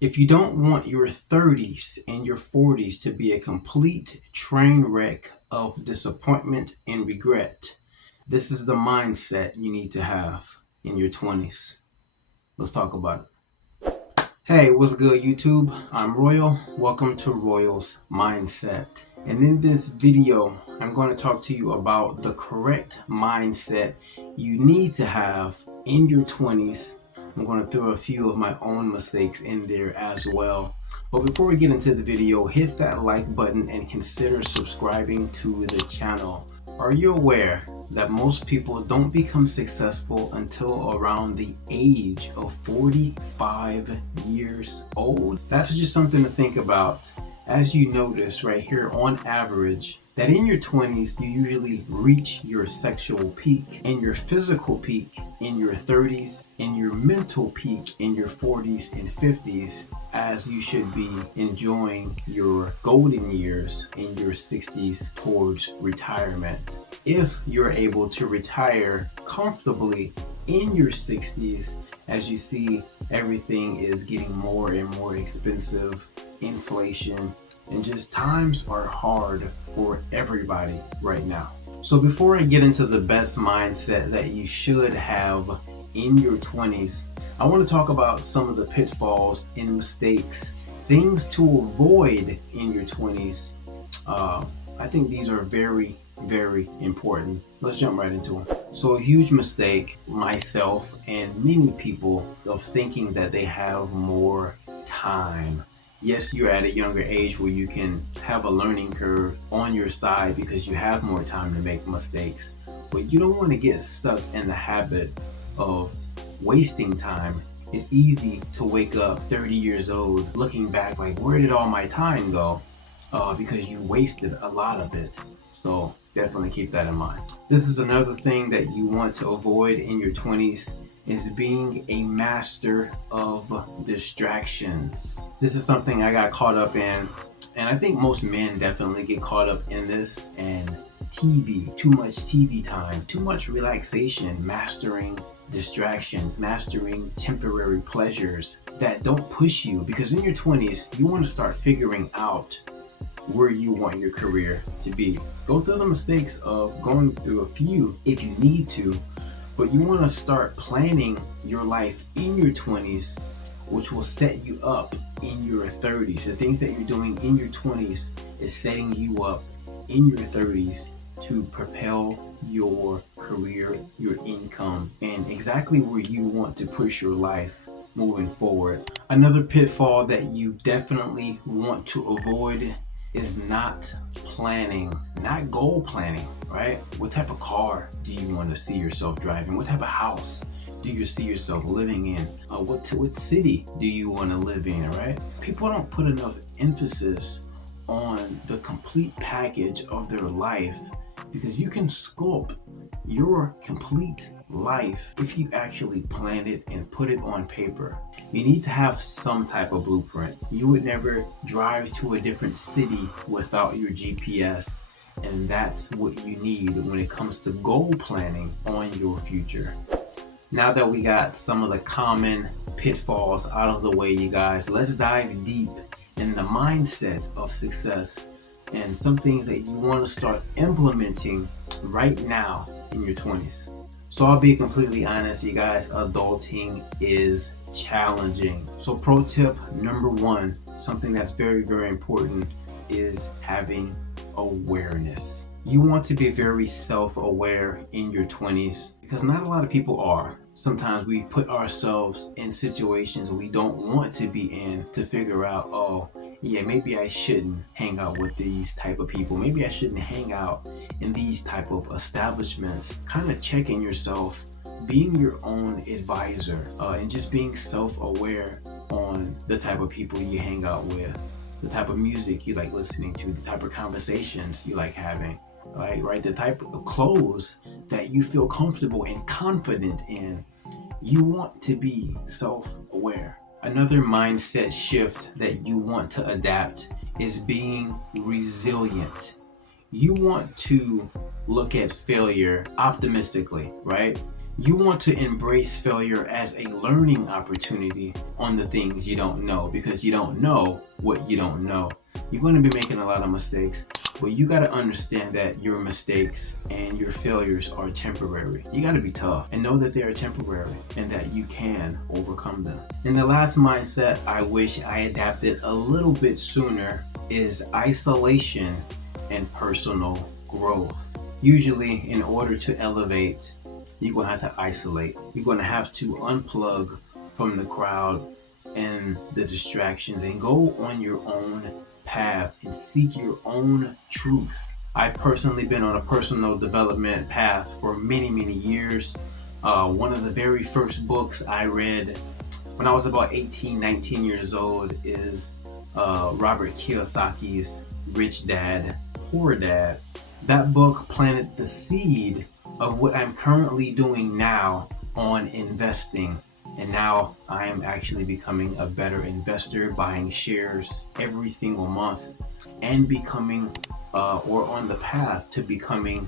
If you don't want your 30s and your 40s to be a complete train wreck of disappointment and regret, this is the mindset you need to have in your 20s. Let's talk about it. Hey, what's good, YouTube? I'm Royal. Welcome to Royal's Mindset. And in this video, I'm going to talk to you about the correct mindset you need to have in your 20s. I'm going to throw a few of my own mistakes in there as well. But before we get into the video, hit that like button and consider subscribing to the channel. Are you aware that most people don't become successful until around the age of 45 years old? That's just something to think about. As you notice right here, on average, that in your 20s, you usually reach your sexual peak and your physical peak in your 30s and your mental peak in your 40s and 50s, as you should be enjoying your golden years in your 60s towards retirement. If you're able to retire comfortably in your 60s, as you see, everything is getting more and more expensive, inflation, and just times are hard for everybody right now. So before I get into the best mindset that you should have in your 20s, I want to talk about some of the pitfalls and mistakes, things to avoid in your 20s. I think these are very, very important. Let's jump right into them. So a huge mistake, myself and many people, of thinking that they have more time. Yes, you're at a younger age where you can have a learning curve on your side because you have more time to make mistakes, but you don't want to get stuck in the habit of wasting time. It's easy to wake up 30 years old looking back like, where did all my time go? Because you wasted a lot of it. So definitely keep that in mind. This is another thing that you want to avoid in your 20s, is being a master of distractions. This is something I got caught up in, and I think most men definitely get caught up in this. And TV, too much TV time, too much relaxation, mastering distractions, mastering temporary pleasures that don't push you, because in your 20s, you want to start figuring out where you want your career to be. Go through the mistakes of going through a few if you need to, but you want to start planning your life in your 20s, which will set you up in your 30s. The things that you're doing in your 20s is setting you up in your 30s to propel your career, your income, and exactly where you want to push your life moving forward. Another pitfall that you definitely want to avoid is not planning, not goal planning, right? What type of car do you want to see yourself driving? What type of house do you see yourself living in? What city do you want to live in, right? People don't put enough emphasis on the complete package of their life, because you can sculpt your complete life if you actually plan it and put it on paper. You need to have some type of blueprint. You would never drive to a different city without your GPS, and that's what you need when it comes to goal planning on your future. Now that we got some of the common pitfalls out of the way, you guys, let's dive deep in the mindset of success and some things that you want to start implementing right now in your 20s. So I'll be completely honest, you guys, adulting is challenging. So pro tip number one, something that's very, very important, is having awareness. You want to be very self-aware in your 20s, because not a lot of people are. Sometimes we put ourselves in situations we don't want to be in to figure out, oh, yeah, maybe I shouldn't hang out with these type of people. Maybe I shouldn't hang out in these type of establishments. Kind of checking yourself, being your own advisor, and just being self-aware on the type of people you hang out with, the type of music you like listening to, the type of conversations you like having, right? The type of clothes that you feel comfortable and confident in. You want to be self-aware. Another mindset shift that you want to adapt is being resilient. You want to look at failure optimistically, right? You want to embrace failure as a learning opportunity on the things you don't know, because you don't know what you don't know. You're going to be making a lot of mistakes, but you got to understand that your mistakes and your failures are temporary. You got to be tough and know that they are temporary and that you can overcome them. And the last mindset I wish I adapted a little bit sooner is isolation and personal growth. Usually, in order to elevate, you're going to have to isolate. You're going to have to unplug from the crowd and the distractions and go on your own path and seek your own truth. I've personally been on a personal development path for many years. One of the very first books I read when I was about 18, 19 years old is Robert Kiyosaki's Rich Dad, Poor Dad. That book planted the seed of what I'm currently doing now on investing. And now I am actually becoming a better investor, buying shares every single month and becoming or on the path to becoming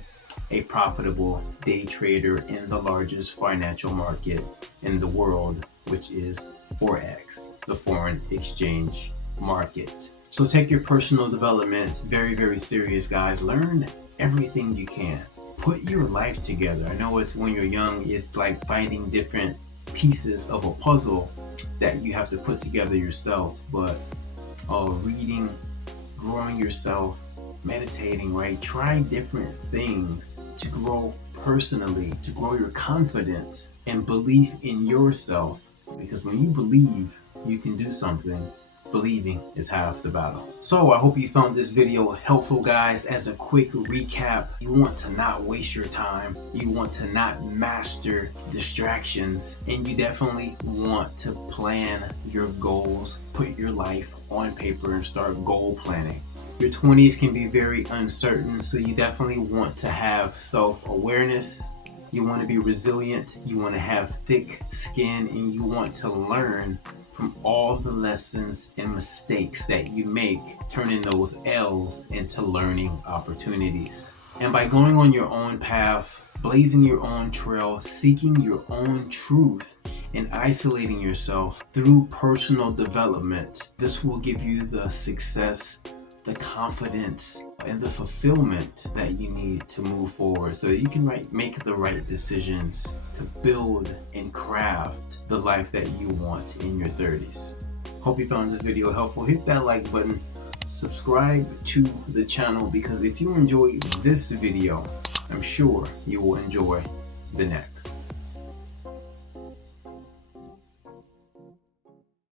a profitable day trader in the largest financial market in the world, which is Forex, the foreign exchange market. So take your personal development very serious, guys. Learn everything you can. Put your life together. I know it's when you're young, it's like finding different pieces of a puzzle that you have to put together yourself, but reading, growing yourself, meditating, right? Try different things to grow personally, to grow your confidence and belief in yourself, because when you believe you can do something, believing is half the battle. So I hope you found this video helpful, guys. As a quick recap, you want to not waste your time, you want to not master distractions, and you definitely want to plan your goals, put your life on paper and start goal planning. Your 20s can be very uncertain, so you definitely want to have self-awareness. You want to be resilient, you want to have thick skin, and you want to learn from all the lessons and mistakes that you make, turning those L's into learning opportunities. And by going on your own path, blazing your own trail, seeking your own truth, and isolating yourself through personal development, this will give you the success, the confidence, and the fulfillment that you need to move forward so that you can make the right decisions to build and craft the life that you want in your 30s. Hope you found this video helpful. Hit that like button, subscribe to the channel, because if you enjoyed this video, I'm sure you will enjoy the next.